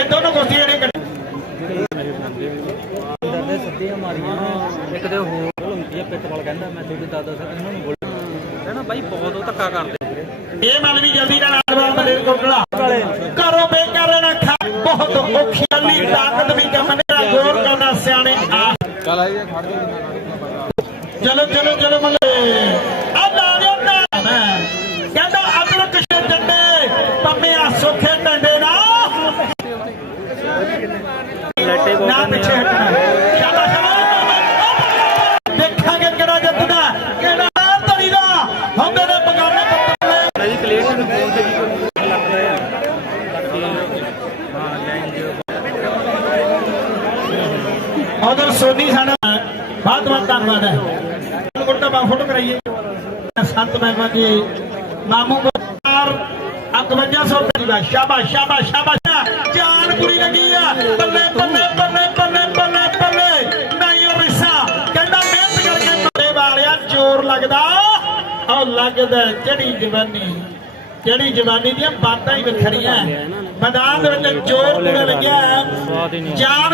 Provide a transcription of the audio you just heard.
ਇਹ ਦੋਨੋਂ ਕੁਸ਼ਤੀਆਂ ਨੇ ਦਰਦੇ ਸਿੱਧੀਆਂ ਮਾਰੀਆਂ ਨੇ। ਇੱਕ ਦੇ ਹੋਰ ਹੁੰਦੀ ਆ ਪਿੱਟ ਵਾਲ ਕਹਿੰਦਾ ਮੈਂ ਤੁਹਾਡੇ ਦਾਦਾ ਸਾਹਿਬ ਇਹਨਾਂ ਨੂੰ ਬੋਲ ਕਹਿੰਦਾ ਬਾਈ ਬਹੁਤ ਉਹ ਧੱਕਾ ਕਰਦੇ ਇਹ ਮਨ ਵੀ ਜਲਦੀ ਨਾਲ ਆਲਵਾ ਮਲੇ ਕੋਟਲਾ ਕਰੋ ਬੇਕਾਰ ਨਾ ਖਾ ਬਹੁਤ ਔਖੀ ਅਲੀ ਤਾਕਤ ਵੀ ਕੰਮ ਨੇ ਗੌਰ ਕਰਨਾ ਸਿਆਣੇ ਆ। ਚੱਲ ਆਈਏ ਖੜ ਜਾ ਚਲੋ ਚਲੋ ਚਲੋ ਮਲੇ। ਲੈਟੇ ਨਾ ਪਿੱਛੇ ਹਟਣਾ ਸ਼ਾਬਾਸ਼ ਦੇਖਾਂਗੇ ਕਿਹੜਾ ਜਿੱਤਦਾ ਕਿਹੜਾ ਧੜੀ ਦਾ ਹੁੰਦੇ ਨੇ ਬਗਾਨੇ ਪੱਤਲੇ ਭਾਈ ਕਲੇਸ਼ ਨੂੰ ਬੋਲਦੇ ਵੀ ਕੋਈ ਲੱਗਦਾ ਆ ਬਾਕੀ ਹਾਂ ਉਧਰ ਸੋਨੀ ਸਾਡਾ। ਬਹੁਤ ਬਹੁਤ ਧੰਨਵਾਦ ਹੈ। ਕੋਟਾ ਬਾ ਫੋਟੋ ਕਰਾਈਏ। ਸੰਤ ਮਹਿਮਾ ਜੀ ਮਾਮੂ ਬਕਾਰ 5100 ਰੁਪਏ ਦਾ ਸ਼ਾਬਾਸ਼ ਸ਼ਾਬਾਸ਼ ਸ਼ਾਬਾਸ਼। ਜਾਨ ਪੂਰੀ ਲੱਗੀ ਆ? ਬੱਲੇ ਬੱਲੇ ਬੱਲੇ ਬੱਲੇ ਬੱਲੇ ਬੱਲੇ। ਨਹੀਂ ਉਹ ਰਿਸਾ। ਕਹਿੰਦਾ ਮਿਹਨਤ ਕਰਕੇ ਵਾਲਿਆ ਜ਼ੋਰ ਲੱਗਦਾ। ਉਹ ਲੱਗਦਾ ਜਿਹੜੀ ਜਵਾਨੀ। ਜਿਹੜੀ ਜਵਾਨੀ ਦੀਆਂ ਬਾਤਾਂ ਹੀ ਵੱਖਰੀਆਂ ਮੈਦਾਨ ਦੇ ਵਿੱਚ ਜ਼ੋਰ ਪੂਰਾ ਲੱਗਿਆ। ਜਾਨ